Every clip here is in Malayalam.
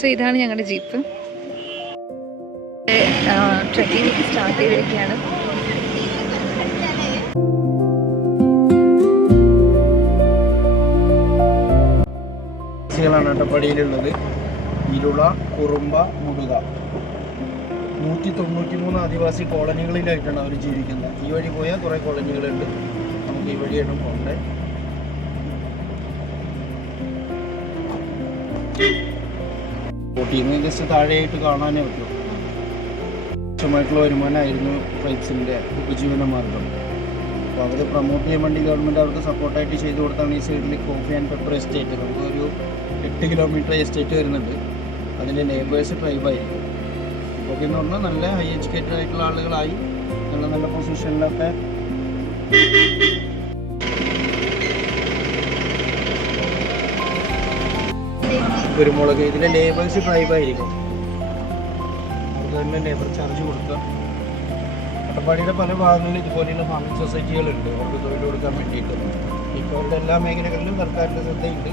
സോ ഇതാണ് ഞങ്ങളുടെ ജീപ്പ്. ട്രെക്കിംഗ് സ്റ്റാർട്ട് ചെയ്തിരിക്കുകയാണ്. ാണ് അട്ടപ്പാടിയിലുള്ളത്. ഇരുള, കുറുമ്പ, മുടുക 193 ആദിവാസി കോളനികളിലായിട്ടാണ് അവർ ജീവിക്കുന്നത്. ഈ വഴി പോയാൽ കുറേ കോളനികളുണ്ട്. നമുക്ക് ഈ വഴിയാണ് പോകണ്ടേ. ബോട്ടിൽ നിന്ന് ജസ്റ്റ് താഴെയായിട്ട് കാണാനേ പറ്റും. മോശമായിട്ടുള്ള വരുമാനമായിരുന്നു ട്രൈബ്സിൻ്റെ ഉപജീവന മാർഗം. അപ്പോൾ അവർ പ്രൊമോട്ട് ചെയ്യാൻ വേണ്ടി ഗവൺമെൻറ് അവർക്ക് സപ്പോർട്ടായിട്ട് ചെയ്തു കൊടുത്താണ് ഈ സൈഡിൽ കോഫി ആൻഡ് പെപ്പർ എസ്റ്റേറ്റ്. നമുക്കൊരു 8 കിലോമീറ്റർ എസ്റ്റേറ്റ് വരുന്നുണ്ട്. അതിൻ്റെ നെയ്ബേഴ്സ് ട്രൈബായിരിക്കും. ഇപ്പൊക്കെ എന്ന് പറഞ്ഞാൽ നല്ല ഹൈ എഡ്യൂക്കേറ്റഡ് ആയിട്ടുള്ള ആളുകളായി നല്ല നല്ല പൊസിഷനിലൊക്കെ കുരുമുളക്. ഇതിലെ ലേബേഴ്സ് ട്രൈബായിരിക്കും. അവർക്ക് തന്നെ ലേബർ ചാർജ് കൊടുക്കുക. അട്ടപ്പാടിയുടെ പല ഭാഗങ്ങളിലും ഇതുപോലെയുള്ള ഫാമിംഗ് സൊസൈറ്റികളുണ്ട് അവർക്ക് തൊഴിൽ കൊടുക്കാൻ വേണ്ടിയിട്ട്. ഇപ്പോൾ അവരുടെ എല്ലാ മേഖലകളിലും സർക്കാരിൻ്റെ ശ്രദ്ധയുണ്ട്.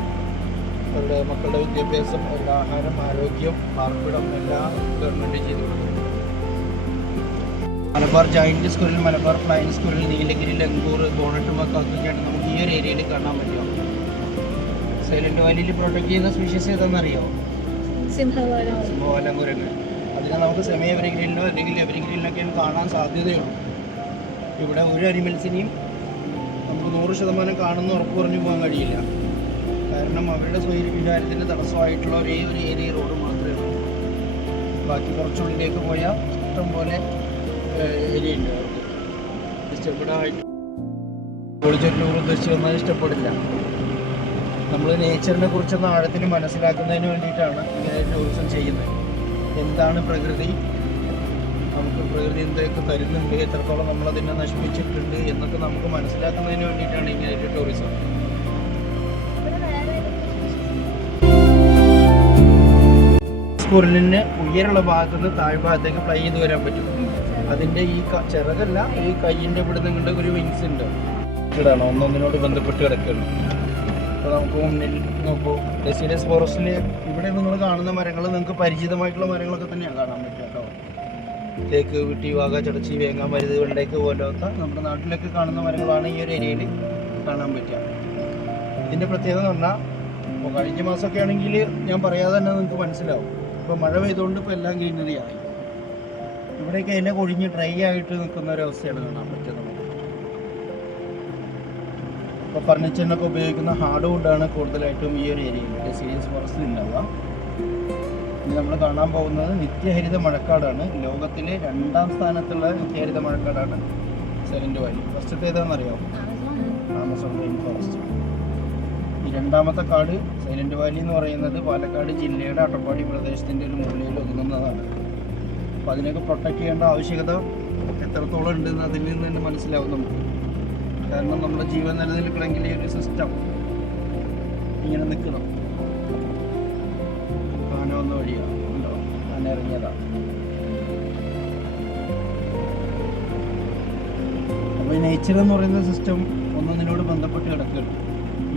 അവരുടെ മക്കളുടെ വിദ്യാഭ്യാസം, അവരുടെ ആഹാരം, ആരോഗ്യം, പാർപ്പിടം എല്ലാം ഗവൺമെൻറ് ചെയ്തു കൊടുക്കുന്നു. Malabar giant squirrel, Malabar flying squirrel, Nilgiri, langur, bonnet മക്കാക്കൊക്കെയാണ് നമുക്ക് ഈ ഒരു ഏരിയയിൽ കാണാൻ പറ്റുക. സൈലന്റ് വാലിയിൽ പ്രൊട്ടക്ട് ചെയ്യുന്ന സ്പീഷീസ് ഏതാണെന്നറിയോ? സിംഹവാലൻ കുരങ്ങ്. അതിനെ നമുക്ക് സെമി എവരിഗ്രീനിലോ അല്ലെങ്കിൽ എവരിഗ്രീനിലൊക്കെയാണ് കാണാൻ സാധ്യതയുള്ളൂ. ഇവിടെ ഒരു അനിമൽസിനെയും നമുക്ക് 100% കാണുന്ന ഉറപ്പ് പറഞ്ഞു പോകാൻ കഴിയില്ല. കാരണം അവരുടെ സ്വൈര്യവിചാരത്തിൻ്റെ തടസ്സമായിട്ടുള്ള ഒരേ ഒരു ഏരിയ റോഡ് മാത്രമേ ഉള്ളൂ. ബാക്കി കുറച്ചുള്ളിലേക്ക് പോയാൽ ഇഷ്ടം പോലെ ഏരിയ ഉണ്ട്. അവർക്ക് ഡിസ്റ്റർബഡായിട്ട് പൊളിച്ചൊരു ടൂർ ഉദ്ദേശിച്ച് വന്നാൽ ഇഷ്ടപ്പെടില്ല. നമ്മൾ നേച്ചറിനെ കുറിച്ചൊന്ന് ആഴത്തിൽ മനസ്സിലാക്കുന്നതിന് വേണ്ടിയിട്ടാണ് ഇങ്ങനെ ടൂറിസം ചെയ്യുന്നത്. എന്താണ് പ്രകൃതി, നമുക്ക് പ്രകൃതി എന്തൊക്കെ തരുന്നുണ്ട്, എത്രത്തോളം നമ്മളതിനെ നശിപ്പിച്ചിട്ടുണ്ട് എന്നൊക്കെ നമുക്ക് മനസ്സിലാക്കുന്നതിന് വേണ്ടിയിട്ടാണ് ഇങ്ങനെ ഒരു ടൂറിസം. സ്കുരിലിന് ഉയരമുള്ള ഭാഗത്തുനിന്ന് താഴ്ഭാഗത്തേക്ക് ഫ്ലൈ ചെയ്ത് വരാൻ പറ്റും. അതിൻ്റെ ഈ ചിറകല്ല, ഈ കയ്യിൻ്റെ ഇവിടെ നിങ്ങളുടെ ഒരു വിങ്സ് ഉണ്ട്. ഇതാണ് ഒന്നൊന്നിനോട് ബന്ധപ്പെട്ട് കിടക്കുന്നത്. അപ്പോൾ നമുക്ക് മുന്നിൽ നോക്കൂ, ഡെസിഡസ് ഫോറസ്റ്റിൽ ഇവിടെ നിങ്ങൾ കാണുന്ന മരങ്ങൾ നിങ്ങൾക്ക് പരിചിതമായിട്ടുള്ള മരങ്ങളൊക്കെ തന്നെയാണ് കാണാൻ പറ്റുക കേട്ടോ. തേക്ക്, വിട്ടി, വാഗ, ചടച്ചി, വേങ്ങ, മരുത്, വെള്ളേക്ക് പോലത്തെ നമ്മുടെ നാട്ടിലൊക്കെ കാണുന്ന മരങ്ങളാണ് ഈ ഒരു ഏരിയയിൽ കാണാൻ പറ്റുക. ഇതിൻ്റെ പ്രത്യേകത എന്ന് പറഞ്ഞാൽ ഇപ്പോൾ കഴിഞ്ഞ മാസമൊക്കെ ആണെങ്കിൽ ഞാൻ പറയാതെ തന്നെ നിങ്ങൾക്ക് മനസ്സിലാവും. ഇപ്പോൾ മഴ പെയ്തുകൊണ്ട് ഇപ്പോൾ എല്ലാം ഗ്രീനറി ആയി. ഇവിടെയൊക്കെ ഇല കൊഴിഞ്ഞ് ഡ്രൈ ആയിട്ട് നിൽക്കുന്ന ഒരവസ്ഥയാണ് കാണാൻ പറ്റുന്നത്. ഇപ്പോൾ ഫർണിച്ചറിനൊക്കെ ഉപയോഗിക്കുന്ന ഹാർഡ് വുഡാണ് കൂടുതലായിട്ടും ഈ ഒരു ഏരിയയിൽ ഡെസിഡസ് ഫോറസ്റ്റിൽ ഉണ്ടാവുക. ഇനി നമ്മൾ കാണാൻ പോകുന്നത് നിത്യഹരിത മഴക്കാടാണ്. ലോകത്തിലെ 2ാം സ്ഥാനത്തുള്ള നിത്യഹരിത മഴക്കാടാണ് സൈലന്റ് വാലി. ഫസ്റ്റത്തെ ഏതാണെന്നറിയാമോ? Amazon rain forest. ഈ 2ാമത്തെ കാട് സൈലന്റ് വാലി എന്ന് പറയുന്നത് പാലക്കാട് ജില്ലയുടെ അട്ടപ്പാടി പ്രദേശത്തിൻ്റെ ഒരു മൂലയിൽ ഒതുങ്ങുന്നതാണ്. അപ്പോൾ അതിനൊക്കെ പ്രൊട്ടക്ട് ചെയ്യേണ്ട ആവശ്യകത എത്രത്തോളം ഉണ്ടെന്ന് അതിൽ നിന്ന് തന്നെ മനസ്സിലാവും നമുക്ക്. കാരണം നമ്മുടെ ജീവൻ നിലനിൽക്കണമെങ്കിൽ ഈ ഒരു സിസ്റ്റം ഇങ്ങനെ നിൽക്കണം. ആന വന്ന വഴിയാണ് ഉണ്ടോ, ആന ഇറങ്ങിയതാണ്. അപ്പോൾ ഈ നേച്ചർ എന്ന് പറയുന്ന സിസ്റ്റം ഒന്നതിനോട് ബന്ധപ്പെട്ട് കിടക്കുകയാണ്.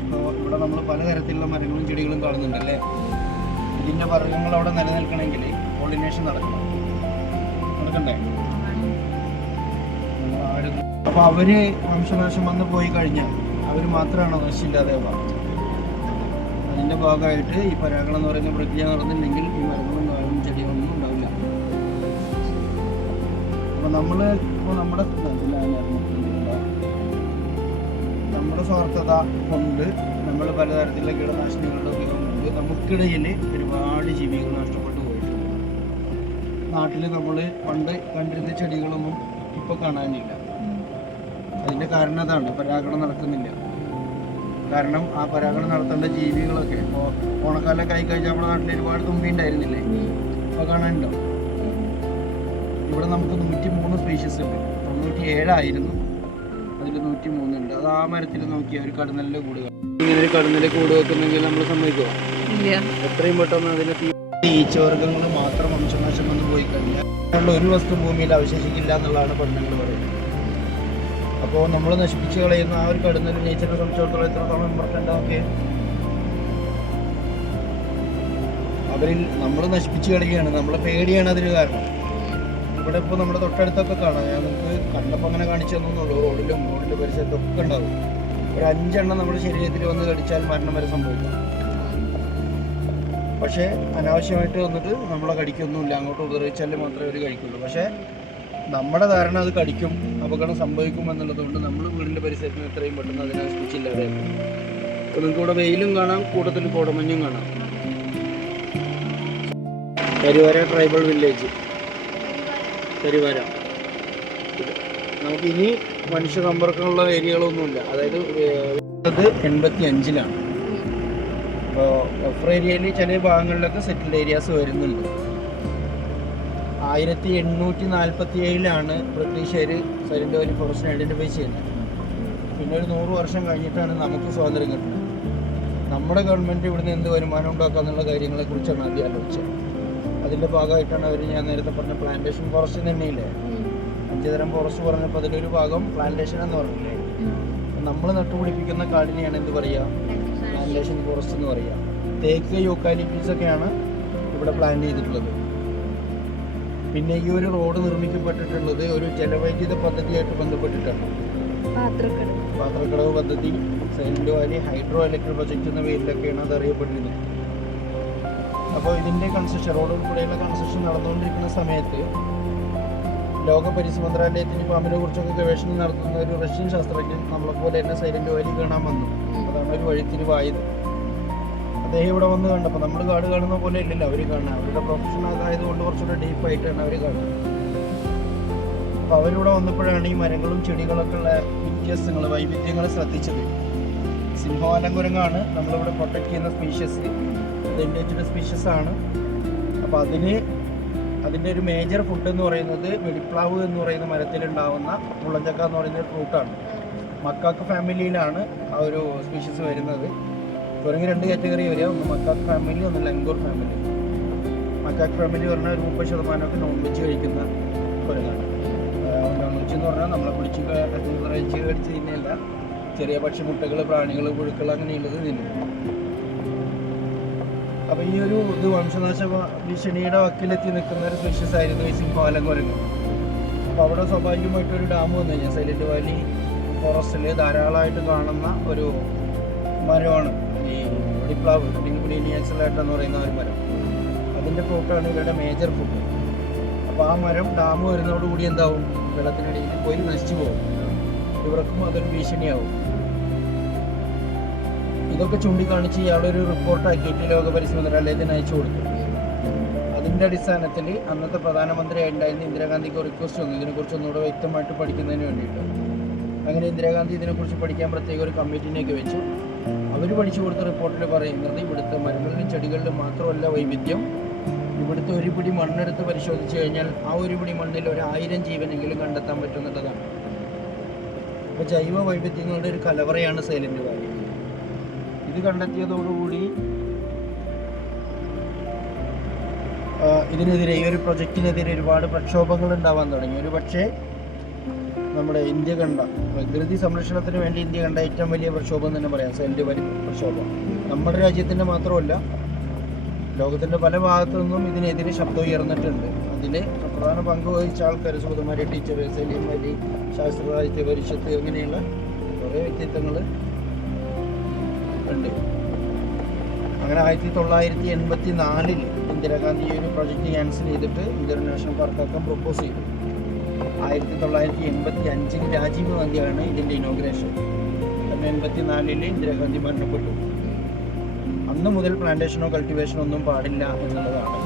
ഇപ്പോൾ ഇവിടെ നമ്മൾ പലതരത്തിലുള്ള മരങ്ങളും ചെടികളും കാണുന്നുണ്ടല്ലേ. ഇതിൻ്റെ വർഗ്ഗങ്ങൾ അവിടെ നിലനിൽക്കണമെങ്കിൽ പോളിനേഷൻ നടക്കണ്ടേ? അപ്പോൾ അവർ വംശനാശം വന്ന് പോയി കഴിഞ്ഞാൽ അവർ മാത്രമാണോ നശിച്ചില്ലാതെയാവുക? അതിൻ്റെ ഭാഗമായിട്ട് ഈ പരാഗണം എന്ന് പറയുന്ന പ്രക്രിയ നടന്നില്ലെങ്കിൽ ഈ മരങ്ങളും നാളും ചെടികളൊന്നും ഉണ്ടാവില്ല. അപ്പോൾ നമ്മൾ ഇപ്പോൾ നമ്മുടെ സ്വാർത്ഥത കൊണ്ട് നമ്മൾ പലതരത്തിലുള്ള കീടനാശിനികളുടെ ഉപയോഗം കൊണ്ട് നമുക്കിടയിൽ ഒരുപാട് ജീവികൾ നഷ്ടപ്പെട്ടു പോയിട്ടുണ്ട്. നാട്ടിൽ നമ്മൾ പണ്ട് കണ്ടിരുന്ന ചെടികളൊന്നും ഇപ്പോൾ കാണാനില്ല. അതിൻ്റെ കാരണം അതാണ്, പരാഗണം നടക്കുന്നില്ല. കാരണം ആ പരാഗണം നടത്തേണ്ട ജീവികളൊക്കെ ഇപ്പോൾ ഓണക്കാലമൊക്കെ ആയി കഴിഞ്ഞാൽ നമ്മുടെ നാട്ടിൽ ഒരുപാട് തുമ്പി ഉണ്ടായിരുന്നില്ലേ, ഇപ്പോൾ കാണാനുണ്ടോ? ഇവിടെ നമുക്ക് 103 സ്പീഷീസ് ഉണ്ട്. 97 ആയിരുന്നു, അതിൽ 103 ഉണ്ട്. അത് ആ മരത്തിൽ നോക്കിയാൽ ഒരു കടന്നലിൻ്റെ കൂട്. ഇങ്ങനെ ഒരു കടന്നലിൽ കൂട് വെക്കുന്നെങ്കിൽ നമ്മൾ സമ്മതിക്കുമോ? എത്രയും പെട്ടെന്ന് അതിന് ഈച്ചവർഗ്ഗങ്ങൾ മാത്രം വംശനാശം വന്ന് പോയി കഴിഞ്ഞാൽ ഉള്ള ഒരു വസ്തു ഭൂമിയിൽ അവശേഷിക്കില്ല എന്നുള്ളതാണ് പഠനങ്ങൾ പറയുന്നത്. അപ്പോൾ നമ്മൾ നശിപ്പിച്ച് കളയുന്ന ആ ഒരു കടന്നൽ നേച്ചറിനെ സംബന്ധിച്ചിടത്തോളം എത്രത്തോളം ഇമ്പോർട്ടൻ്റ് ഒക്കെ. ആ അവരിൽ നമ്മൾ നശിപ്പിച്ച് കളിക്കുകയാണ്, നമ്മളെ പേടിയാണ് അതിന് കാരണം. ഇവിടെ ഇപ്പോൾ നമ്മുടെ തൊട്ടടുത്തൊക്കെ കാണാം, ഞാൻ നിങ്ങൾക്ക് കണ്ടപ്പോൾ അങ്ങനെ കാണിച്ചു തന്നുള്ളൂ. റോഡിൻ്റെ പരിസരത്തൊക്കെ ഉണ്ടാവും. ഒരു 5 എണ്ണം നമ്മുടെ ശരീരത്തിൽ വന്ന് കടിച്ചാൽ മരണം വരെ സംഭവിക്കാം. പക്ഷേ അനാവശ്യമായിട്ട് വന്നിട്ട് നമ്മളെ കടിക്കൊന്നുമില്ല, അങ്ങോട്ട് ഉപദ്രവിച്ചാൽ മാത്രമേ അവർ കഴിക്കുള്ളൂ. പക്ഷേ നമ്മുടെ ധാരണ അത് കടിക്കും, അപകടം സംഭവിക്കും എന്നുള്ളതുകൊണ്ട് നമ്മൾ വീടിൻ്റെ പരിസരത്തിന് എത്രയും പെട്ടെന്ന് അതിനെ നശിപ്പിച്ചില്ലാതെ. അപ്പോൾ നിങ്ങൾക്ക് ഇവിടെ വെയിലും കാണാം, കൂട്ടത്തിൽ കോടമഞ്ഞും കാണാം. കരിവര ട്രൈബൽ വില്ലേജ്, കരിവര. നമുക്കിനി മനുഷ്യ സമ്പർക്കമുള്ള ഏരിയകളൊന്നുമില്ല. അതായത് 85-ലാണ്. അപ്പോൾ ബഫർ ഏരിയയിൽ ചില ഭാഗങ്ങളിലൊക്കെ സെറ്റിൽഡ് ഏരിയാസ് വരുന്നുണ്ട്. 1847-ലാണ് ബ്രിട്ടീഷുകാർ സൈലന്റ് വാലി ഫോറസ്റ്റിനെ ഐഡൻറ്റിഫൈ ചെയ്യുന്നത്. പിന്നെ ഒരു 100 വർഷം കഴിഞ്ഞിട്ടാണ് നമുക്ക് സ്വാതന്ത്ര്യം കിട്ടുന്നത്. നമ്മുടെ ഗവൺമെൻറ് ഇവിടുന്ന് എന്ത് വരുമാനം ഉണ്ടാക്കുക എന്നുള്ള കാര്യങ്ങളെക്കുറിച്ചാണ് ആദ്യം ആലോചിച്ചത്. അതിൻ്റെ ഭാഗമായിട്ടാണ് അവർ ഞാൻ നേരത്തെ പറഞ്ഞ പ്ലാന്റേഷൻ ഫോറസ്റ്റ് തന്നെയില്ലേ, 5 തരം ഫോറസ്റ്റ് പറഞ്ഞപ്പോൾ അതിലൊരു ഭാഗം പ്ലാന്റേഷൻ എന്ന് പറഞ്ഞില്ലേ. നമ്മൾ നട്ടുപിടിപ്പിക്കുന്ന കാടിനെയാണ് എന്ത് പറയുക, പ്ലാന്റേഷൻ ഫോറസ്റ്റ് എന്ന് പറയുക. തേക്ക്, യൂക്കാലിപ്റ്റസ് ഒക്കെയാണ് ഇവിടെ പ്ലാന്റ് ചെയ്തിട്ടുള്ളത്. പിന്നെ ഈ ഒരു റോഡ് നിർമ്മിക്കപ്പെട്ടിട്ടുള്ളത് ഒരു ജലവൈദ്യുത പദ്ധതിയായിട്ട് ബന്ധപ്പെട്ടിട്ടാണ്. പാത്രക്കടവ് പദ്ധതി, silent Valley hydro electric project എന്ന പേരിലൊക്കെയാണ് അത് അറിയപ്പെട്ടിരുന്നത്. അപ്പോൾ ഇതിൻ്റെ കൺസ്ട്രക്ഷൻ, റോഡ് ഉൾപ്പെടെയുള്ള കൺസ്ട്രക്ഷൻ നടന്നുകൊണ്ടിരിക്കുന്ന സമയത്ത് ലോക പരിസ്ഥിതി മന്ത്രാലയത്തിന് പാമ്പിനെ കുറിച്ചൊക്കെ ഗവേഷണം നടത്തുന്ന ഒരു റഷ്യൻ ശാസ്ത്രജ്ഞൻ നമ്മളെപ്പോലെ തന്നെ സൈലന്റ് വാലി കാണാൻ വന്നു. അതാണ് ഒരു വഴിത്തിരിവായത്. അദ്ദേഹം ഇവിടെ വന്ന് കണ്ടപ്പോൾ നമ്മൾ കാട് കാണുന്ന പോലെ ഇല്ലല്ലോ അവർ കാണുക. അവരുടെ പ്രൊഫഷൻ അതായതുകൊണ്ട് കുറച്ചുകൂടെ ഡീപ്പായിട്ടാണ് അവർ കാണുന്നത്. അപ്പോൾ അവരിവിടെ വന്നപ്പോഴാണ് ഈ മരങ്ങളും ചെടികളൊക്കെ ഉള്ള വ്യത്യാസങ്ങൾ, വൈവിധ്യങ്ങൾ ശ്രദ്ധിച്ചത്. സിംഹവാലൻ കുരങ്ങാണ് നമ്മളിവിടെ പ്രൊട്ടക്ട് ചെയ്യുന്ന സ്പീഷ്യസ്, എൻഡേഞ്ചർഡ് സ്പീഷ്യസ് ആണ്. അപ്പോൾ അതിൻ്റെ ഒരു മേജർ ഫുഡ് എന്ന് പറയുന്നത് വെടിപ്ലാവ് എന്ന് പറയുന്ന മരത്തിലുണ്ടാവുന്ന മുള്ളഞ്ചക്ക എന്ന് പറയുന്ന ഒരു ഫ്രൂട്ടാണ്. മക്കാക്ക് ഫാമിലിയിലാണ് ആ ഒരു സ്പീഷ്യസ് വരുന്നത്. കുരങ്ങ് 2 കാറ്റഗറി വരിക, ഒന്ന് മക്കാക്ക് ഫാമിലി, ഒന്ന് ലംഗൂർ ഫാമിലി. മക്കാക്ക് ഫാമിലി പറഞ്ഞാൽ ഒരു 30% നോൺ വെജ് കഴിക്കുന്ന കുരങ്ങാണ്. നോൺ വെജ് എന്ന് പറഞ്ഞാൽ നമ്മളെ പിടിച്ച് കടിച്ച് തിന്നല്ല, ചെറിയ പക്ഷിമുട്ടകൾ, പ്രാണികൾ, പുഴുക്കൾ അങ്ങനെയുള്ളത് തിന്നും. അപ്പോൾ ഈ ഒരു വംശനാശ ഭീഷണിയുടെ വക്കിലെത്തി നിൽക്കുന്ന ഒരു സ്പീഷ്യസ് ആയിരുന്നു ഈ സിംഹവാലൻ കുരങ്ങ്. അപ്പോൾ അവിടെ സ്വാഭാവികമായിട്ടൊരു ഡാം വന്നു കഴിഞ്ഞാൽ സൈലന്റ് വാലി ഫോറസ്റ്റിൽ ധാരാളമായിട്ട് കാണുന്ന ഒരു മരമാണ് ഈ വെടിപ്ലാവ്, ഡിംഗ്ബിഡിനിയാക്സിലായിട്ട് എന്ന് പറയുന്ന ഒരു മരം. അതിൻ്റെ ഫ്രൂട്ടാണ് ഇവരുടെ മേജർ ഫുഡ്. അപ്പോൾ ആ മരം ഡാം വരുന്നതോടുകൂടി എന്താവും, വെള്ളത്തിനടിയിൽ പോയി നശിച്ചു പോകും. ഇവർക്കും അതൊരു ഭീഷണിയാവും. ഇതൊക്കെ ചൂണ്ടിക്കാണിച്ച് ഇയാളൊരു റിപ്പോർട്ടാക്കിയിട്ട് ലോക പരിസ്ഥിതി മന്ത്രാലയത്തിന് അയച്ചു കൊടുത്തു. അതിൻ്റെ അടിസ്ഥാനത്തിൽ അന്നത്തെ പ്രധാനമന്ത്രിയായിട്ടുണ്ടായിരുന്ന ഇന്ദിരാഗാന്ധിക്ക് റിക്വസ്റ്റ് വന്നു ഇതിനെക്കുറിച്ച് ഒന്നുകൂടെ വ്യക്തമായിട്ട് പഠിക്കുന്നതിന് വേണ്ടിയിട്ട്. അങ്ങനെ ഇന്ദിരാഗാന്ധി ഇതിനെക്കുറിച്ച് പഠിക്കാൻ പ്രത്യേക ഒരു കമ്മിറ്റിനെയൊക്കെ വെച്ചു. അവർ പഠിച്ചു കൊടുത്ത റിപ്പോർട്ടിൽ പറയുന്നത് ഇവിടുത്തെ മരങ്ങളിലും ചെടികളിലും മാത്രമല്ല വൈവിധ്യം, ഇവിടുത്തെ ഒരു പിടി മണ്ണെടുത്ത് പരിശോധിച്ച് കഴിഞ്ഞാൽ ആ ഒരു പിടി മണ്ണിൽ 1000 ജീവനെങ്കിലും കണ്ടെത്താൻ പറ്റുന്നുള്ളതാണ്. അപ്പോൾ ജൈവ വൈവിധ്യങ്ങളുടെ ഒരു കലവറയാണ് സൈലന്റ് വാലി. ഇത് കണ്ടെത്തിയതോടുകൂടി ഇതിനെതിരെ, ഈ ഒരു പ്രൊജക്റ്റിനെതിരെ ഒരുപാട് പ്രക്ഷോഭങ്ങൾ ഉണ്ടാവാൻ തുടങ്ങി. ഒരു പക്ഷേ നമ്മുടെ ഇന്ത്യ കണ്ട പ്രകൃതി സംരക്ഷണത്തിന് വേണ്ടി ഇന്ത്യ കണ്ട ഏറ്റവും വലിയ പ്രക്ഷോഭം തന്നെ പറയാം സൈലന്റ് വാലി പ്രക്ഷോഭം. നമ്മുടെ രാജ്യത്തിൻ്റെ മാത്രമല്ല, ലോകത്തിൻ്റെ പല ഭാഗത്തു നിന്നും ഇതിനെതിരെ ശബ്ദം ഉയർന്നിട്ടുണ്ട്. അതിൽ പ്രധാന പങ്ക് വഹിച്ച ആൾക്കാർ, സുഗതകുമാരി ടീച്ചർ, സലീം അലി, ശാസ്ത്ര സാഹിത്യ പരിഷത്ത്, അങ്ങനെയുള്ള കുറേ വ്യക്തിത്വങ്ങൾ ഉണ്ട്. അങ്ങനെ 1984 ഇന്ദിരാഗാന്ധി ഈ ഒരു പ്രൊജക്റ്റ് ക്യാൻസൽ ചെയ്തിട്ട് ഇന്ത്യൻ നാഷണൽ പാർക്കാക്കാൻ പ്രൊപ്പോസ് ചെയ്തു. 1985 രാജീവ് ഗാന്ധിയാണ് ഇതിൻ്റെ ഇനോഗ്രേഷൻ. 1984 ഇന്ദിരാഗാന്ധി മരണപ്പെട്ടു. അന്ന് മുതൽ പ്ലാന്റേഷനോ കൾട്ടിവേഷനോ ഒന്നും പാടില്ല എന്നുള്ളതാണ്.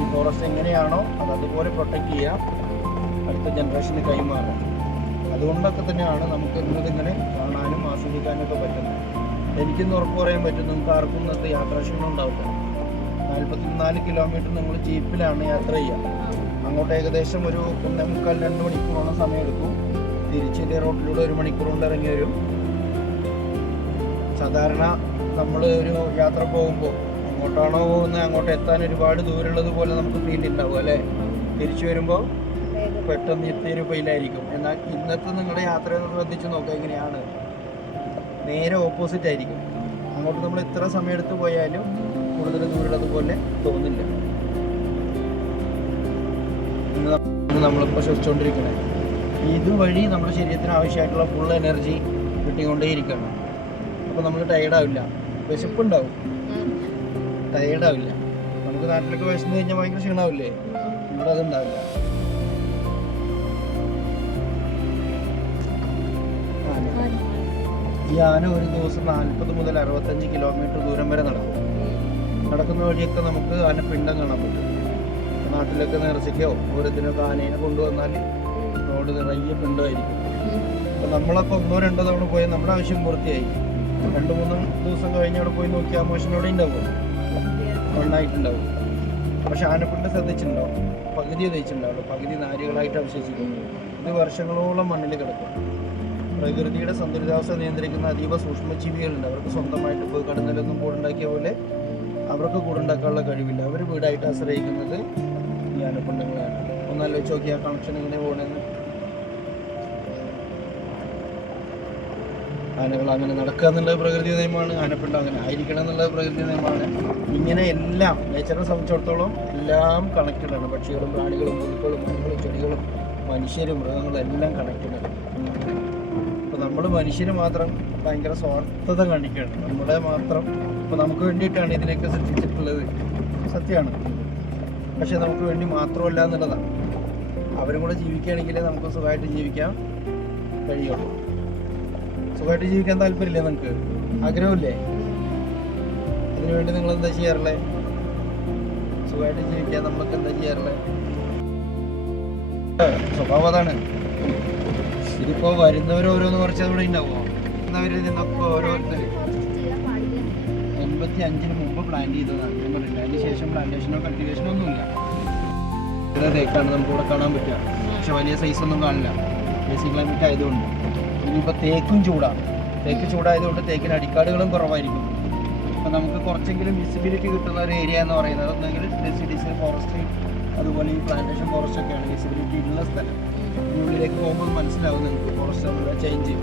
ഈ ഫോറസ്റ്റ് എങ്ങനെയാണോ അത് അതുപോലെ പ്രൊട്ടക്റ്റ് ചെയ്യുക, അടുത്ത ജനറേഷന് കൈമാറുക. അതുകൊണ്ടൊക്കെ തന്നെയാണ് നമുക്ക് ഇന്നിങ്ങനെ കാണാനും ആസ്വദിക്കാനും ഒക്കെ പറ്റുന്നത്. എനിക്കിന്ന് ഉറപ്പ് പറയാൻ പറ്റും, നിങ്ങൾക്ക് ആർക്കും ഇന്നത്തെ യാത്രാക്ഷീണം ഉണ്ടാവില്ല. 44 കിലോമീറ്റർ നിങ്ങൾ ജീപ്പിലാണ് യാത്ര ചെയ്യുക. അങ്ങോട്ട് ഏകദേശം ഒരു 1.25-2 മണിക്കൂറോളം സമയമെടുക്കും. തിരിച്ചിൻ്റെ റോഡിലൂടെ 1 മണിക്കൂർ കൊണ്ട് ഇറങ്ങി വരും. സാധാരണ നമ്മൾ ഒരു യാത്ര പോകുമ്പോൾ അങ്ങോട്ടാണോ പോകുന്നത്, അങ്ങോട്ട് എത്താൻ ഒരുപാട് ദൂരമുള്ളത് പോലെ നമുക്ക് ഫീൽ ഉണ്ടാവും അല്ലേ. തിരിച്ചു വരുമ്പോൾ പെട്ടെന്ന് എത്തിയൊരു ഫീലായിരിക്കും. എന്നാൽ ഇന്നത്തെ നിങ്ങളുടെ യാത്രയൊന്ന് ശ്രദ്ധിച്ച് നോക്കുക എങ്ങനെയാണ്. നേരെ ഓപ്പോസിറ്റ് ആയിരിക്കും. അങ്ങോട്ട് നമ്മൾ എത്ര സമയം എടുത്ത് പോയാലും കൂടുതൽ ദൂരമുള്ളതുപോലെ തോന്നില്ല. നമ്മളിപ്പോൾ ശ്വസിച്ചുകൊണ്ടിരിക്കുന്നത് ഇതുവഴി നമ്മുടെ ശരീരത്തിന് ആവശ്യമായിട്ടുള്ള ഫുൾ എനർജി കിട്ടിക്കൊണ്ടേയിരിക്കണം. അപ്പോൾ നമ്മൾ ടയേർഡാവില്ല, വിശപ്പുണ്ടാവും, ടയേർഡാവില്ല. നമുക്ക് നാട്ടിലൊക്കെ വിശന്ന് കഴിഞ്ഞാൽ ഭയങ്കര ക്ഷീണാവില്ലേ, ഇവിടെ അതുണ്ടാവില്ല. ഈ ആന ഒരു ദിവസം 40 മുതൽ 65 കിലോമീറ്റർ ദൂരം വരെ നടക്കും. നടക്കുന്ന വഴിയൊക്കെ നമുക്ക് ആനപ്പിണ്ടം കാണാൻ പറ്റും. നാട്ടിലൊക്കെ നേർച്ചയ്ക്കോ ഓരോത്തിനൊക്കെ ആനേനെ കൊണ്ടുവന്നാൽ റോഡ് നിറയെ പിണ്ടമായിരിക്കും. അപ്പോൾ നമ്മളപ്പോൾ 1-2 തവണ പോയാൽ നമ്മുടെ ആവശ്യം പൂർത്തിയായി. 2-3 ദിവസം കഴിഞ്ഞ് അവിടെ പോയി നോക്കിയാൽ മോശനോടെ ഉണ്ടാവും, മണ്ണായിട്ടുണ്ടാവും. പക്ഷെ ആനപ്പിണ്ടം ശ്രദ്ധിച്ചിട്ടുണ്ടാവും, പകുതി തേച്ചിട്ടുണ്ടാവുള്ളൂ, പകുതി നാരുകളായിട്ട് അവശേഷിക്കുന്നു. ഇത് വർഷങ്ങളോളം മണ്ണിൽ കിടക്കും. പ്രകൃതിയുടെ സന്തുലിതാവസ്ഥ നിയന്ത്രിക്കുന്ന അതീവ സൂക്ഷ്മജീവികളുണ്ട്. അവർക്ക് സ്വന്തമായിട്ട് പോയി കടന്നലൊന്നും കൂടുണ്ടാക്കിയ പോലെ അവർക്ക് കൂടുണ്ടാക്കാനുള്ള കഴിവില്ല. അവർ വീടായിട്ട് ആശ്രയിക്കുന്നത് ഈ ആനപ്പിണ്ടങ്ങളാണ്. ഒന്നാലോചിച്ച് നോക്കി ആ കണക്ഷൻ എങ്ങനെ പോകണമെന്ന്. ആനകൾ അങ്ങനെ നടക്കുക എന്നുള്ളത് പ്രകൃതി നിയമമാണ്, ആനപ്പിണ്ടം അങ്ങനെ ആയിരിക്കണം എന്നുള്ളത് പ്രകൃതി നിയമമാണ്. ഇങ്ങനെ എല്ലാം നേച്ചറിനെ സംബന്ധിച്ചിടത്തോളം എല്ലാം കണക്റ്റഡ് ആണ്. പക്ഷികളും പ്രാണികളും പുഴുക്കളും മൃഗങ്ങളും ചെടികളും മനുഷ്യരും മൃഗങ്ങളും എല്ലാം കണക്റ്റഡ് ആണ്. അപ്പോൾ നമ്മൾ മനുഷ്യർ മാത്രം ഭയങ്കര സ്വാർത്ഥത കാണിക്കുകയാണ്. നമ്മുടെ മാത്രം ഇപ്പോൾ നമുക്ക് വേണ്ടിയിട്ടാണ് ഇതിനെയൊക്കെ സൃഷ്ടിച്ചിട്ടുള്ളത്, സത്യമാണ്. പക്ഷെ നമുക്ക് വേണ്ടി മാത്രമല്ല എന്നുള്ളതാണ്. അവരും കൂടെ ജീവിക്കുകയാണെങ്കിലേ നമുക്ക് സുഖമായിട്ട് ജീവിക്കാൻ കഴിയുള്ളൂ. സുഖമായിട്ട് ജീവിക്കാൻ താല്പര്യമില്ലേ നിങ്ങൾക്ക്? ആഗ്രഹമില്ലേ? അതിനുവേണ്ടി നിങ്ങൾ എന്താ ചെയ്യാറുള്ളത്? സുഖമായിട്ട് ജീവിക്കാൻ നമ്മൾക്ക് എന്താ ചെയ്യാറുള്ളത്? സ്വഭാവം അതാണ്. ഇതിപ്പോൾ വരുന്നവരോരോന്ന് കുറച്ച് അവിടെ ഉണ്ടാവുമോ? എന്നവരിൽ നിന്നൊക്കെ ഓരോരുത്തർ 85-ന് മുമ്പ് പ്ലാൻ ചെയ്തതാണ്. ഞാൻ പറഞ്ഞില്ല, അതിന് ശേഷം പ്ലാന്റേഷനോ കൾട്ടിവേഷനോ ഒന്നുമില്ല. ഇവിടെ തേക്കാണ് നമുക്ക് ഇവിടെ കാണാൻ പറ്റുക. പക്ഷെ വലിയ സൈസൊന്നും കാണില്ല, ബേസിക് ക്ലൈമറ്റ് ആയതുകൊണ്ട്. ഇനിയിപ്പോൾ തേക്കും ചൂടാണ്. തേക്ക് ചൂടായതുകൊണ്ട് തേക്കിന് അടിക്കാടുകളും കുറവായിരിക്കും. അപ്പോൾ നമുക്ക് കുറച്ചെങ്കിലും വിസിബിലിറ്റി കിട്ടുന്ന ഒരു ഏരിയ എന്ന് പറയുന്നത് ഒന്നെങ്കിൽ ഡെസിഡീസ് ഫോറസ്റ്റ്, അതുപോലെ ഈ പ്ലാന്റേഷൻ ഫോറസ്റ്റ് ഒക്കെയാണ് വിസിബിലിറ്റി ഉള്ള സ്ഥലം. ഉള്ളിലേക്ക് പോകുമ്പോൾ മനസ്സിലാവും നിങ്ങൾക്ക് ഫോറസ്റ്റ് ചേഞ്ച്.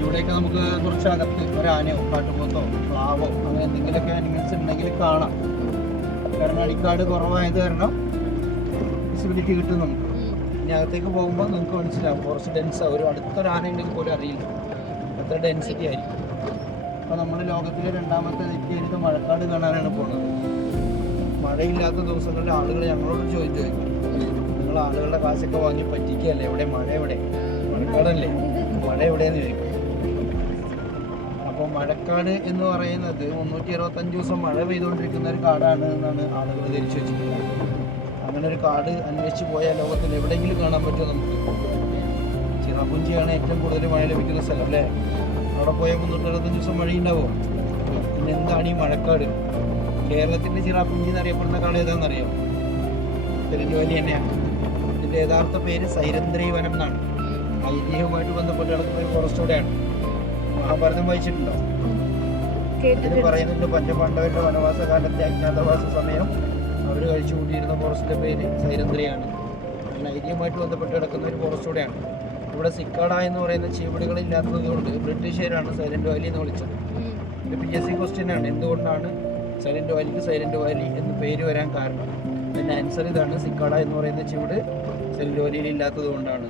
ഇവിടെയൊക്കെ നമുക്ക് കുറച്ച് അകത്ത് ഒരു ആനയോ കാട്ടുപോത്തോ പ്ലാവോ അങ്ങനെ എന്തെങ്കിലുമൊക്കെ അനിമൽസ് ഉണ്ടെങ്കിൽ കാണാം. കാരണം അടിക്കാട് കുറവായത് കാരണം വിസിബിലിറ്റി കിട്ടും നമുക്ക്. ഇനി അകത്തേക്ക് പോകുമ്പോൾ നിങ്ങൾക്ക് മനസ്സിലാവും ഫോറസ്റ്റ് ഡെൻസ്. ഒരു അടുത്തൊരു ആന ഉണ്ടെങ്കിൽ പോലും അറിയില്ല, അത്ര ഡെൻസിറ്റി ആയിരിക്കും. അപ്പോൾ നമ്മൾ ലോകത്തിലെ 2ാമത്തെ വ്യക്തിയായിട്ട് മഴക്കാട് കാണാനാണ് പോകുന്നത്. മഴയില്ലാത്ത ദിവസങ്ങളിൽ ആളുകൾ ഞങ്ങളോട് ചോദിക്കും, നിങ്ങൾ ആളുകളുടെ കാശൊക്കെ വാങ്ങി പറ്റിക്കുകയല്ലേ, എവിടെ മഴ, എവിടെ മഴക്കാടല്ലേ, മഴ എവിടെയെന്ന് ചോദിക്കും. അപ്പോൾ മഴക്കാട് എന്ന് പറയുന്നത് 365 ദിവസം മഴ പെയ്തുകൊണ്ടിരിക്കുന്ന ഒരു കാടാണ് എന്നാണ് ആളുകൾ ധരിച്ചു വെച്ചിട്ടുള്ളത്. അങ്ങനെ ഒരു കാട് അന്വേഷിച്ച് പോയാൽ ലോകത്തിൽ എവിടെയെങ്കിലും കാണാൻ പറ്റുമോ നമുക്ക്? ചിറാപുഞ്ചിയാണ് ഏറ്റവും കൂടുതൽ മഴ ലഭിക്കുന്ന സ്ഥലം അല്ലേ? അവിടെ പോയാൽ 365 ദിവസം മഴയുണ്ടാവുമോ? പിന്നെ എന്താണ് ഈ മഴക്കാട്? കേരളത്തിൻ്റെ ചിറാപുഞ്ചി എന്നറിയപ്പെടുന്ന കാട് ഏതാണെന്നറിയോ? സൈലന്റ് വാലി തന്നെയാണ്. ഇതിൻ്റെ യഥാർത്ഥ പേര് സൈരന്ധ്രി വനം എന്നാണ്. ഐതിഹ്യവുമായിട്ട് ബന്ധപ്പെട്ട് കിടക്കുന്ന ഒരു ഫോറസ്റ്റോടെയാണ്. മഹാഭാരതം വായിച്ചിട്ടുണ്ടോ? ഇതിൽ പറയുന്നുണ്ട് പഞ്ചപാണ്ഡവരുടെ വനവാസ കാലത്തെ അജ്ഞാതവാസ സമയം അവർ കഴിച്ചു കൂട്ടിയിരുന്ന ഫോറസ്റ്റിൻ്റെ പേര് സൈരന്ധ്രിയാണ്. അങ്ങനെ ഐതിഹ്യമായിട്ട് ബന്ധപ്പെട്ട് കിടക്കുന്ന ഒരു ഫോറസ്റ്റോടെയാണ്. ഇവിടെ സിക്കാഡ എന്ന് പറയുന്ന ചീവടുകളില്ലാത്തത് കൊണ്ട് ബ്രിട്ടീഷുകാരാണ് സൈലന്റ് വാലി എന്ന് വിളിച്ചത്. ഇത് PSC ക്വസ്റ്റ്യനാണ്, എന്തുകൊണ്ടാണ് സൈലന്റ് വാലിക്ക് സൈലന്റ് വാലി എന്ന് പേര് വരാൻ കാരണം? അതിൻ്റെ ആൻസർ ഇതാണ്, സിക്കാഡ എന്ന് പറയുന്ന ചീവട് സൈലന്റ് വാലിയിൽ ഇല്ലാത്തത് കൊണ്ടാണ്.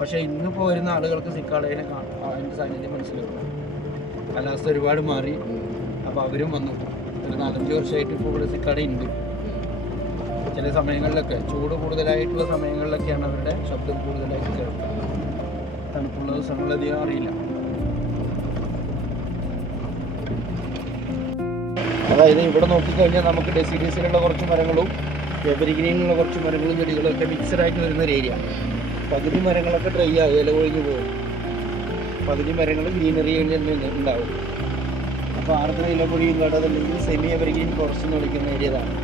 പക്ഷേ ഇന്നിപ്പോൾ വരുന്ന ആളുകൾക്ക് സിക്കാഡയെ അതിൻ്റെ സാന്നിധ്യം മനസ്സിലാക്കും. കാലാവസ്ഥ ഒരുപാട് മാറി, അപ്പോൾ അവരും വന്നു. ഒരു 4-5 വർഷമായിട്ട് ഇപ്പോൾ ഇവിടെ സിക്കാഡ ഉണ്ട്. ചില സമയങ്ങളിലൊക്കെ ചൂട് കൂടുതലായിട്ടുള്ള സമയങ്ങളിലൊക്കെയാണ് അവരുടെ ശബ്ദം കൂടുതലായിട്ട് കേൾക്കുന്നത്. തണുപ്പുള്ള ദിവസങ്ങളധികം അറിയില്ല. അതായത് ഇവിടെ നോക്കിക്കഴിഞ്ഞാൽ നമുക്ക് ഡെസിഡീസിലുള്ള കുറച്ച് മരങ്ങളും എവരിഗ്രീനിലുള്ള കുറച്ച് മരങ്ങളും ചെടികളും ഒക്കെ മിക്സഡായിട്ട് വരുന്നൊരു ഏരിയ. പകുതി മരങ്ങളൊക്കെ ഡ്രൈ ആകും, ഇല കൊഴിഞ്ഞു പോകും. പകുതി മരങ്ങൾ ഗ്രീനറി ഉണ്ടാവും. അപ്പോൾ ആർദ്ര ഇല പൊഴിയും കടതല്ലെങ്കിൽ സെമി എവരിഗ്രീൻ ഫോറസ്റ്റ് എന്ന് വിളിക്കുന്ന ഏരിയ ഇതാണ്.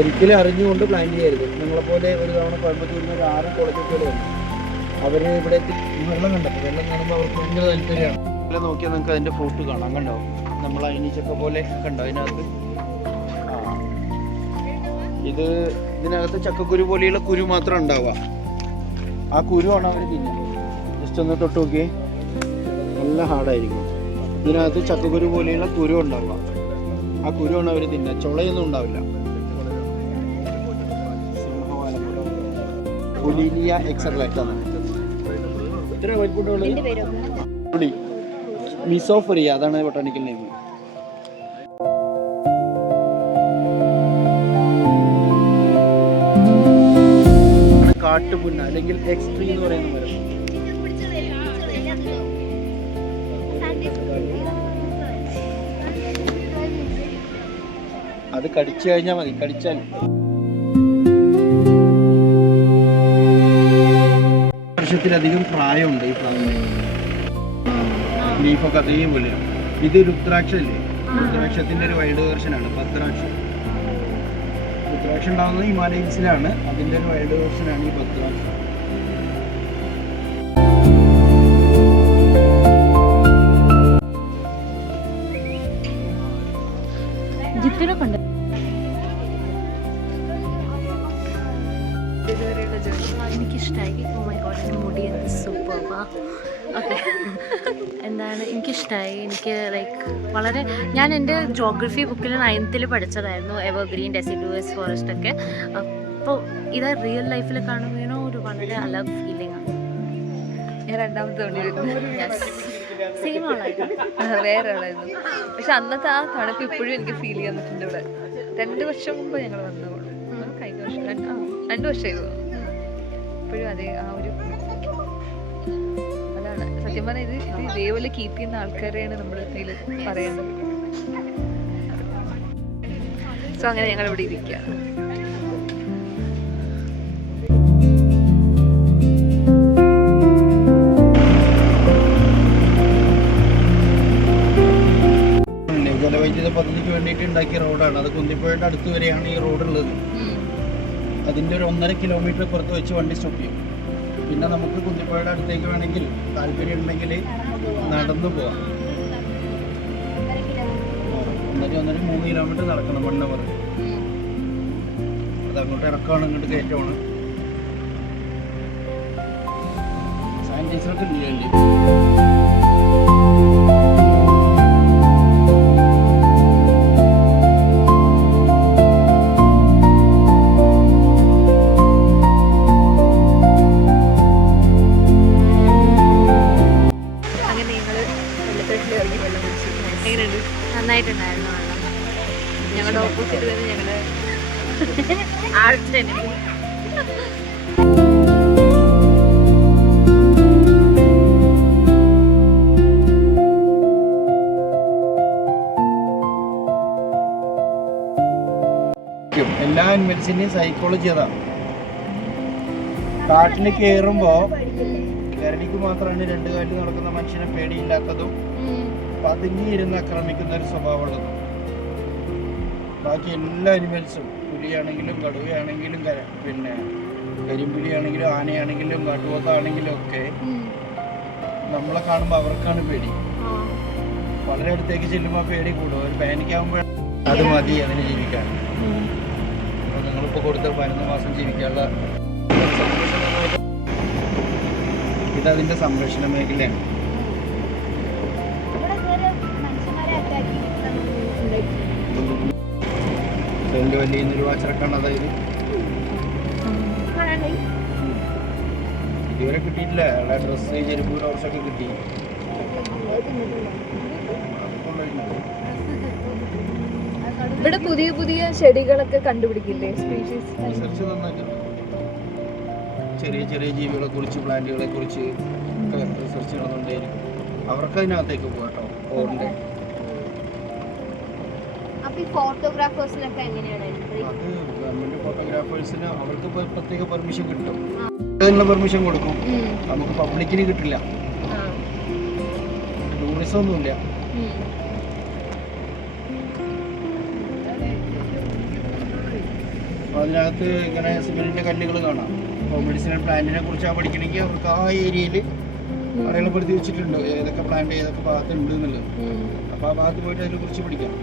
ഒരിക്കലും അറിഞ്ഞുകൊണ്ട് പ്ലാൻ ചെയ്യരുത്. നിങ്ങളെപ്പോലെ ഒരു തവണ കോയമ്പത്തൂരിൽ നിന്ന് ഒരു 6 കോളേജ് കുട്ടികൾ വന്നു. അവർ ഇവിടെ വെള്ളം കണ്ടപ്പോൾ വെള്ളം കാണുമ്പോൾ അവർക്ക് ഭയങ്കര താല്പര്യമാണ്. ഇവിടെ നോക്കിയാൽ നിങ്ങൾക്ക് അതിൻ്റെ ഫ്രൂട്ട് കാണാൻ കണ്ടാവും. നമ്മൾ അയിനിച്ചക്ക പോലെ കണ്ടോ അതിനകത്ത്. ഇതിനകത്ത് ചക്കക്കുരു പോലെയുള്ള കുരു മാത്രം ഉണ്ടാവുക. ആ കുരുവാണ് അവർ തിന്നുക. ജസ്റ്റ് ഒന്ന് തൊട്ട് നോക്കിയേ, നല്ല ഹാർഡായിരിക്കും. ഇതിനകത്ത് ചക്കക്കുരു പോലെയുള്ള കുരു ഉണ്ടാവുക. ആ കുരുവാണ് അവർ തിന്നുക. ചുളയൊന്നും ഉണ്ടാവില്ല. ഒലീനിയ എക്സർലൈറ്റാണ്. ഇത്ര വൈറ്റ് മിസോഫറിയ, അതാണ് ബൊട്ടാണിക്കൽ നെയിം. കാട്ടുപുന്ന അല്ലെങ്കിൽ എക്സ്ട്രീ എന്ന് പറയുന്ന മരം. അത് കടിച്ചു കഴിഞ്ഞാൽ മതി. കടിച്ചാൽ വർഷത്തിലധികം പ്രായമുണ്ട് ഈ പ്ലാന്റിന്. ലീഫൊക്കെ അതേപോലെ. ഇത് രുദ്രാക്ഷ ഇല്ലേ, രുദ്രാക്ഷത്തിന്റെ ഒരു വൈൽഡ് വേർഷനാണ് ഭദ്രാക്ഷ. രുദ്രാക്ഷ ഉണ്ടാകുന്നത് ഹിമാലയൻസിലാണ്. അതിന്റെ ഒരു വൈൽഡ് വേർഷനാണ് ഈ ഭദ്രാക്ഷ. എനിക്കിഷ്ടമായി. ഓ മൈ ഗോഡ്, എൻ്റെ മുടി എന്ത് സൂപ്പർബാ. ഓക്കെ, എന്താണ് എനിക്കിഷ്ടമായി. എനിക്ക് ലൈക്ക് വളരെ, ഞാൻ എൻ്റെ ജോഗ്രഫി ബുക്കിൽ 9th പഠിച്ചതായിരുന്നു എവർഗ്രീൻ ഡെസിഡുവസ് ഫോറസ്റ്റ് ഒക്കെ. അപ്പോൾ ഇത് റിയൽ ലൈഫിൽ കാണുമ്പോൾ ഒരു വളരെ അലഗ് ഫീലിംഗ് ആണ്. ഞാൻ രണ്ടാമത്തെ സെയിം ആളായിരുന്നു, വേറെ ആളായിരുന്നു. പക്ഷെ അന്നത്തെ ആ തണുപ്പ് ഇപ്പോഴും എനിക്ക് ഫീൽ ചെയ്യാൻ പറ്റുന്നുണ്ട്. ഇവിടെ 2 വർഷം മുമ്പ് ഞങ്ങൾ വന്നോളൂ. കഴിഞ്ഞ വർഷം 2 വർഷമായിരുന്നു. ഇപ്പോഴും അതേ ആ ഒരു, അതാണ് സത്യം പറഞ്ഞാൽ. ഇത് ഇതേപോലെ കീപ്പ് ചെയ്യുന്ന ആൾക്കാരെയാണ് നമ്മൾ ഇതിൽ പറയേണ്ടത്. സോ അങ്ങനെ ഞങ്ങൾ ഇവിടെ ഇരിക്കുകയാണ്. ജലവൈദ്യുത പദ്ധതിക്ക് വേണ്ടിയിട്ട് ഉണ്ടാക്കിയ റോഡാണ് അത്. കുന്തിപ്പുഴയുടെ അടുത്ത് വരെയാണ് ഈ റോഡ് ഉള്ളത്. അതിൻ്റെ ഒരു 1.5 കിലോമീറ്റർ പുറത്ത് വെച്ച് വണ്ടി സ്റ്റോപ്പ് ചെയ്യും. പിന്നെ നമുക്ക് കുന്തിപ്പുഴയുടെ അടുത്തേക്ക് വേണമെങ്കിൽ താല്പര്യം ഉണ്ടെങ്കിൽ നടന്നു പോവാം. 1.5-3 കിലോമീറ്റർ നടക്കണം 1 അവർ. അത് അങ്ങോട്ട് ഇറക്കമാണ്, ഇങ്ങോട്ട് കയറ്റമാണ്. സാനിറ്റൈസറൊക്കെ ഇല്ലല്ലേ. നന്നായിട്ടുണ്ടായിരുന്നു വെള്ളം. ഞങ്ങളുടെ ഓപ്പോസിറ്റ് തന്നെ ഞങ്ങളുടെ ആർട്സ്. എല്ലാ അനിമൽസിന്റെയും സൈക്കോളജി അതാണ്. കാട്ടിൽ കയറുമ്പോ കരടിക്ക് മാത്രമാണ് 2 കാലിൽ നടക്കുന്ന മനുഷ്യനെ പേടിയില്ലാത്തതും പതുങ്ങിയിരുന്ന് ആക്രമിക്കുന്ന ഒരു സ്വഭാവമുള്ളതും. ബാക്കി എല്ലാ അനിമൽസും, പുലിയാണെങ്കിലും കടുവയാണെങ്കിലും പിന്നെ കരിമ്പുലിയാണെങ്കിലും ആനയാണെങ്കിലും കാട്ടുപോത്താണെങ്കിലും ഒക്കെ നമ്മളെ കാണുമ്പോൾ അവർക്കാണ് പേടി. വളരെ അടുത്തേക്ക് ചെല്ലുമ്പോൾ പേടി കൂടും. ഒരു പാനിക്കാകുമ്പോൾ അത് മതി അതിന് ജീവിക്കാൻ. അപ്പോൾ നിങ്ങളിപ്പോൾ കൊടുത്ത 11 മാസം ജീവിക്കാനുള്ള ഇതതിൻ്റെ സംരക്ഷണ മേഖലയാണ്. ഇതിൻ്റെ വലിയ വാച്ചറക്കാണ്. അതായത് ഇതുവരെ കിട്ടിയിട്ടില്ല. അയാളുടെ ഡ്രസ്സ്, ചെരുപ്പ്, ടോർച്ചൊക്കെ കിട്ടി. ഇവിടെ പുതിയ പുതിയ ചെടികളൊക്കെ കണ്ടുപിടിക്കില്ലേ, സ്പീഷീസ് റിസർച്ച് നന്നായിട്ട്. ചെറിയ ചെറിയ ജീവികളെ കുറിച്ച്, പ്ലാന്റുകളെ കുറിച്ച് റിസർച്ച് നടന്നുകൊണ്ടേയിരിക്കും. അവർക്ക് അതിനകത്തേക്ക് പോകാട്ടോ. ഓറിൻ്റെ ഫോട്ടോഗ്രാഫേഴ്സിനൊക്കെ എങ്ങനെയാണ്? അത് ഗവൺമെന്റ് ഫോട്ടോഗ്രാഫേഴ്സിന് അവർക്ക് പ്രത്യേക പെർമിഷൻ കിട്ടും. അതിനുള്ള പെർമിഷൻ കൊടുക്കും. നമുക്ക് പബ്ലിക്കിന് കിട്ടില്ല. ടൂറിസം ഒന്നുമില്ല. അതിനകത്ത് ഇങ്ങനെ സിമെന്റിന്റെ കല്ലുകൾ കാണാം. അപ്പോൾ മെഡിസിനൽ പ്ലാന്റിനെ കുറിച്ചാണ് പഠിക്കണമെങ്കിൽ അവർക്ക് ആ ഏരിയയിൽ അടയാളപ്പെടുത്തി വെച്ചിട്ടുണ്ട് ഏതൊക്കെ പ്ലാന്റ് ഏതൊക്കെ ഭാഗത്ത് ഉണ്ട് എന്നുള്ളത്. അപ്പോൾ ആ ഭാഗത്ത് പോയിട്ട് അതിനെ കുറിച്ച് പഠിക്കാം.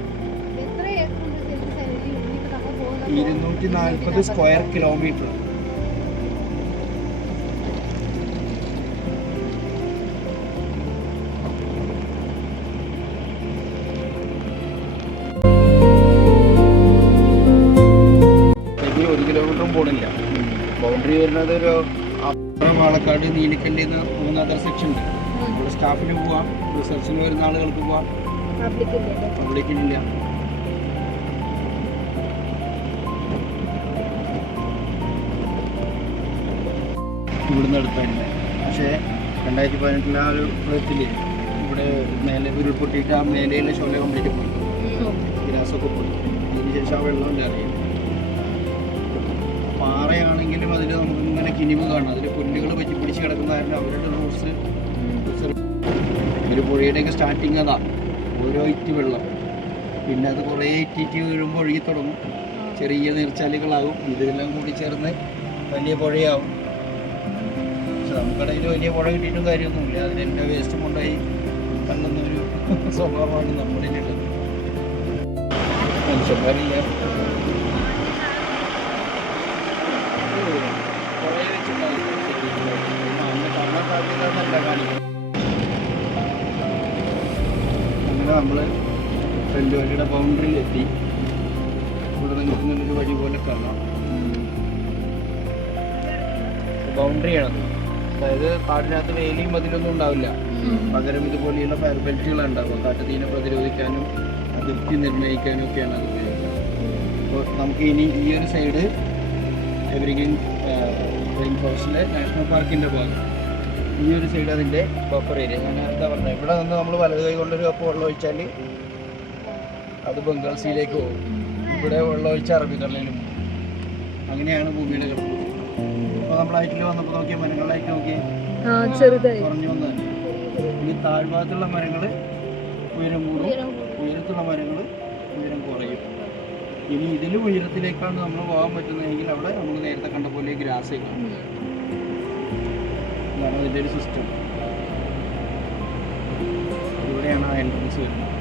240 സ്ക്വയർ കിലോമീറ്റർ. ഇതിൽ 1 കിലോമീറ്ററും പോണില്ല. ബൗണ്ടറി വരുന്നത് ഒരു പാലക്കാട് നീലിക്കല്ലിൽ നിന്ന് 3 അതർ സെക്ഷൻ ഉണ്ട്. ഇവിടെ സ്റ്റാഫിന് പോവാം, റിസർച്ചിന് വരുന്ന ആളുകൾക്ക് പോവാം, പബ്ലിക്കിനില്ല. ഇവിടുന്ന് എടുത്തായിരുന്നു. പക്ഷേ 2018 ആ ഒരു പ്രളയത്തിൽ ഇവിടെ മേലെ ഉരുൾപൊട്ടിയിട്ട് ആ മേലെയുള്ള ഷോല കംപ്ലീറ്റ് പോയി, ഗ്രാസൊക്കെ പോയി. അതിനുശേഷം ആ വെള്ളമില്ല അറിയാം. പാറയാണെങ്കിലും അതിൽ നമുക്ക് ഇങ്ങനെ കിനിവ് കാണാം. അതിൽ പുല്ലുകൾ പറ്റി പിടിച്ച് കിടക്കുന്ന കാരണം അവരുടെ റൂട്ട്സ് ഒരു പുഴയുടെയൊക്കെ സ്റ്റാർട്ടിങ് അതാ, ഓരോ ഇറ്റ് വെള്ളം. പിന്നെ അത് കുറേ ഇറ്റിറ്റ് വീഴുമ്പോൾ ഒഴുകി തുടങ്ങും, ചെറിയ നീർച്ചാലുകളാകും. ഇതെല്ലാം കൂടി ചേർന്ന് വലിയ പുഴയാവും. പക്ഷെ നമുക്കിടയിൽ വലിയ പുഴ കിട്ടിയിട്ടും കാര്യമൊന്നുമില്ല. അതിലെൻ്റെ വേസ്റ്റും കൊണ്ടായി കണ്ടെന്നൊരു സ്വഭാവമാണ് നമ്മളിലുള്ളത്. മനുഷ്യന്മാരില്ല. അങ്ങനെ നമ്മൾ ഫ്രണ്ട് വഴിയുടെ ബൗണ്ടറിയിലെത്തി. ഇവിടെ നിങ്ങൾക്ക് ഇങ്ങനൊരു വഴി പോലെ കാണാം. ബൗണ്ടറിയാണ്, അതായത് കാടിനകത്ത് വേലിയും അതിലൊന്നും ഉണ്ടാവില്ല. പകരം ഇതുപോലെയുള്ള ഫയർ ബെൽറ്റുകൾ ഉണ്ടാവുക. കാട്ടുതീനെ പ്രതിരോധിക്കാനും അതിർത്തി നിർണ്ണയിക്കാനും ഒക്കെയാണ് അത് ഉപയോഗിക്കുന്നത്. അപ്പോൾ നമുക്ക് ഇനി ഈ ഒരു സൈഡ് എവരിഗ്രീൻ റെയിൻ ഫോറസ്റ്റിലെ നാഷണൽ പാർക്കിൻ്റെ ഭാഗം, ഈ ഒരു സൈഡ് അതിൻ്റെ ബഫർ ഏരിയ. ഞാൻ എന്താ പറഞ്ഞത്, ഇവിടെ നിന്ന് നമ്മൾ വലത് കൈ കൊണ്ടൊരു കപ്പ് വെള്ളം ഒഴിച്ചാൽ അത് ബംഗാൾ സീയിലേക്ക് പോകും. ഇവിടെ വെള്ളം ഒഴിച്ച അറബിക്കടലിലും. അങ്ങനെയാണ് ഭൂമിയുടെ കിടപ്പ്. അപ്പോൾ നമ്മൾ ഹൈറ്റിൽ വന്നപ്പോൾ നോക്കിയ മരങ്ങളിലായിട്ട് നോക്കിയേ കുറഞ്ഞു വന്നത്. ഈ താഴ്ഭാഗത്തുള്ള മരങ്ങൾ ഉയരം കൂടും, ഉയരത്തുള്ള മരങ്ങൾ ഉയരം കുറയും. ഇനി ഇതിലും ഉയരത്തിലേക്കാണ് നമ്മൾ പോകാൻ പറ്റുന്നതെങ്കിൽ അവിടെ നമ്മൾ നേരത്തെ കണ്ട പോലെ ഗ്രാസ് കാണും. ഇതാണ് അതിൻ്റെ ഒരു സിസ്റ്റം. ഇവിടെയാണ് ആ എൻട്രൻസ് വരുന്നത്.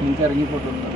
നിങ്ങൾക്ക് ഇറങ്ങി പോയിട്ടുണ്ട്.